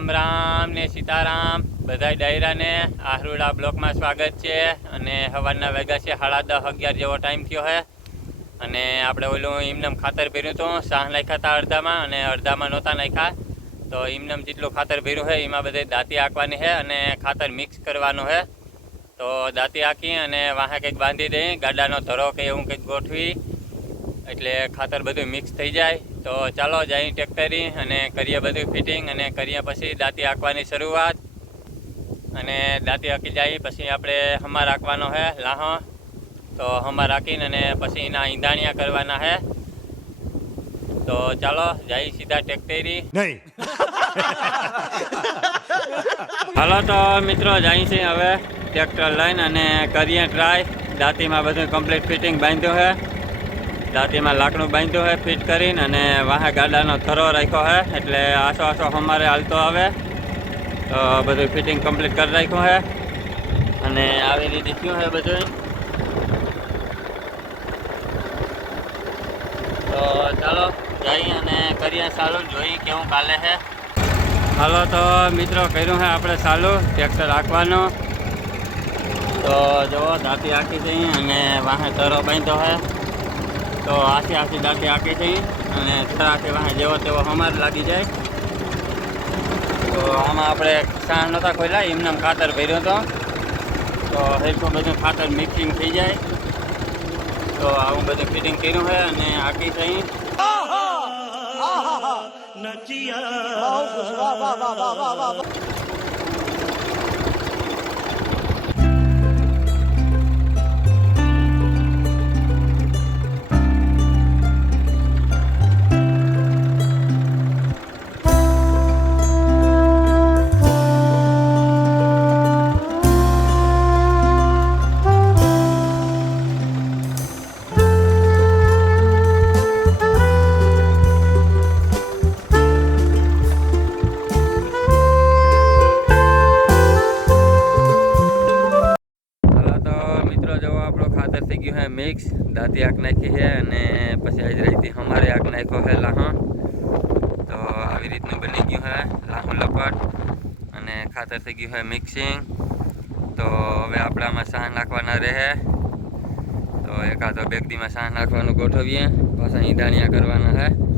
સીતારામ. બધાય ડાયરાને આહરુડા બ્લોકમાં સ્વાગત છે. અને સવારના વેગા છે, સાડા દસ અગિયાર જેવો ટાઈમ થયો છે અને આપણે ઓલું ઇમનમ ખાતર ભર્યું હતું સાહ નાખ્યા હતા અડધામાં અને અડધામાં નહોતા નાખ્યા. તો ઇમનમ જેટલું ખાતર ભર્યું છે એમાં બધે દાંતી આંકવાની છે અને ખાતર મિક્સ કરવાનું છે તો દાંતી આંકી અને વાહે કંઈક બાંધી દઈ, ગાડાનો ધરો કે એવું કંઈક ગોઠવી. એટલે ખાતર બધું મિક્સ થઈ જાય. તો ચાલો જઈ ટેક્ટરી અને કરીએ બધું ફિટિંગ અને કરીએ પછી દાંતી આંકવાની શરૂઆત. અને દાંતી આંકી જાય પછી આપણે હમા રાખવાનો છે લાહો. તો હમા રાખીને અને પછી એના ઈંધાણિયા કરવાના છે તો ચાલો જઈ સીધા ટેક્ટરી નહીં. હાલો તો મિત્રો જઈ છે હવે ટ્રેક્ટર લઈને અને કરીએ ટ્રાય. દાંતીમાં બધું કમ્પ્લીટ ફિટિંગ બાંધ્યું છે દાંતીમાં લાકડું બાંધ્યું છે ફિટ કરીને અને વાહે ગાડાનો થરો રાખ્યો છે એટલે આસો આસો અમારે હાલતો આવે. તો બધું ફિટિંગ કમ્પ્લીટ કરી રાખ્યું છે અને આવી રીતે થયું છે બધું તો ચાલો જઈ અને કરીએ ચાલુ. જોઈ કેવું કાલે છે. હાલો, તો મિત્રો, કર્યું છે આપણે ચાલુ. ટ્રેક્ટર રાખવાનું તો જુઓ દાંતી આખી છે અને વાહે તરો બાંધ્યો છે. તો આથી આથી દાંતી આખી જઈએ અને થરાથી વાહે જેવો તેવો હમાર લાગી જાય. તો આમાં આપણે સાહ નહોતા ખોલ્યા એમને ખાતર ભર્યો હતો. તો હરખું બધું ખાતર મિક્સિંગ થઈ જાય. તો આવું બધું ફિટિંગ કર્યું છે અને આખી થઈ. હાલો મિક્સ દાદી આગ નાખી છે અને પછી હજરાઈથી અમારે આગ નાખ્યો છે લાહણ. તો આવી રીતનું બની ગયું છે, લાહણ લપટ. અને ખાતર થઈ ગયું છે મિક્સિંગ તો હવે આપણે આમાં નાખવાના રહે. તો એકાદો બેગડીમાં સાહ નાખવાનું ગોઠવીએ. પાછા ઈંધાણિયા કરવાના છે.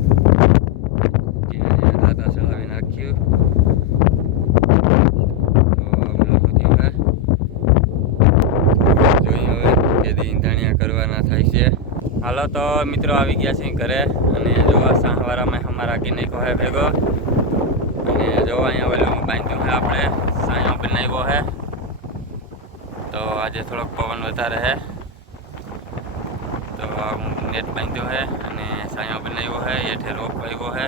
हलो तो मित्रों आ गया घरे जो सांहवारा में हमारा कि नहीं है भेगो जो अलू बांध्यू है अपने साई बनाई है तो आज थोड़ा पवन वारे है तो नेट बांध्यू है साई बनाई है ये रोक पाई है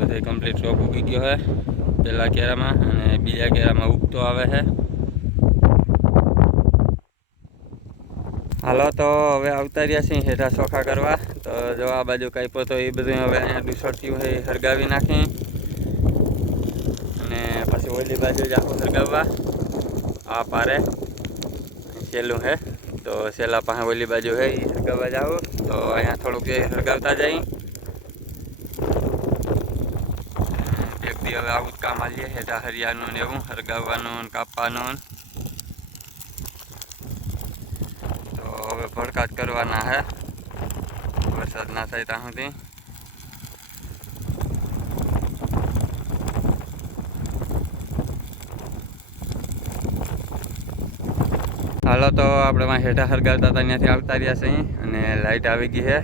બધે કમ્પ્લીટ રોપ ઉગી ગયો હે. પહેલા કેરામાં અને બીજા કેરામાં ઉગતો આવે છે હાલો, તો હવે આવતા રહ્યા છીએ હેઠા ચોખા કરવા. તો જો આ બાજુ કાપ્યો તો એ બધું હવે અહીંયા દુસરતી હોય એ હરગાવી નાખી અને પછી ઓલી બાજુ જ આખું હરગાવવા આ પારે સહેલું છે તો સહેલા પાસે ઓલી બાજુ છે એ હરગાવવા જાવ તો અહીંયા થોડુંક એ હરગાવતા જાય એક દી હવે આવું જ કામ આલીએ હેઠા હરિયાનું ને એવું હરગાવવાનું કાપવાનું તો હવે ભડકાટ કરવાના હે વરસાદ ના થાય ત્યાં સુધી હાલો તો આપણે વાં હેઠા હરગાવતા હતા ત્યાંથી આવતા રહ્યા છે અને લાઈટ આવી ગઈ છે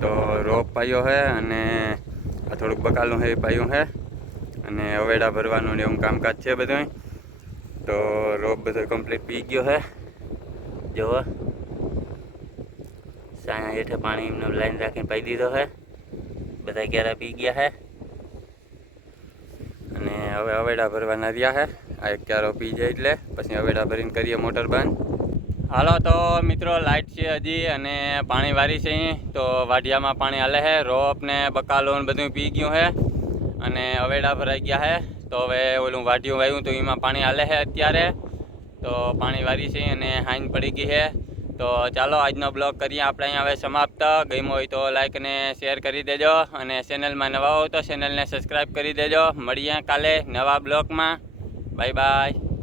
તો રોપ પાયો છે અને આ થોડુંક બકાલું છે એ પાયું છે અને અવેડા ભરવાનું ને એવું કામકાજ છે બધું તો રોપ બધો કમ્પ્લીટ પી ગયો છે જુઓ સાયા હેઠે પાણી એમને લાઈન રાખીને પાઈ દીધો છે બધા ક્યારે પી ગયા છે અને હવે અવેડા ભરવાના રહ્યા છે આ એક ક્યારો પી જાય એટલે પછી અવેડા ભરીને કરીએ મોટર બંધ. હાલો તો મિત્રો લાઇટ છે હજી અને પાણી વારી છે તો વાઢિયામાં પાણી હાલે છે રોપ ને બકાલો બધું પી ગયું છે અને અવેડા ભરાઈ ગયા છે તો હવે ઓલું વાઢ્યું વાવ્યું તો એમાં પાણી હાલે છે અત્યારે. તો પાણી વારી છે અને હાઈન પડી ગઈ છે તો ચાલો આજનો બ્લોગ કરીએ આપણે અહીંયા હવે સમાપ્ત. ગમ્યો હોય તો લાઈક અને શેર કરી દેજો અને ચેનલમાં નવા હો તો ચેનલને સબસ્ક્રાઈબ કરી દેજો. મળીએ કાલે નવા બ્લોગમાં. Bye bye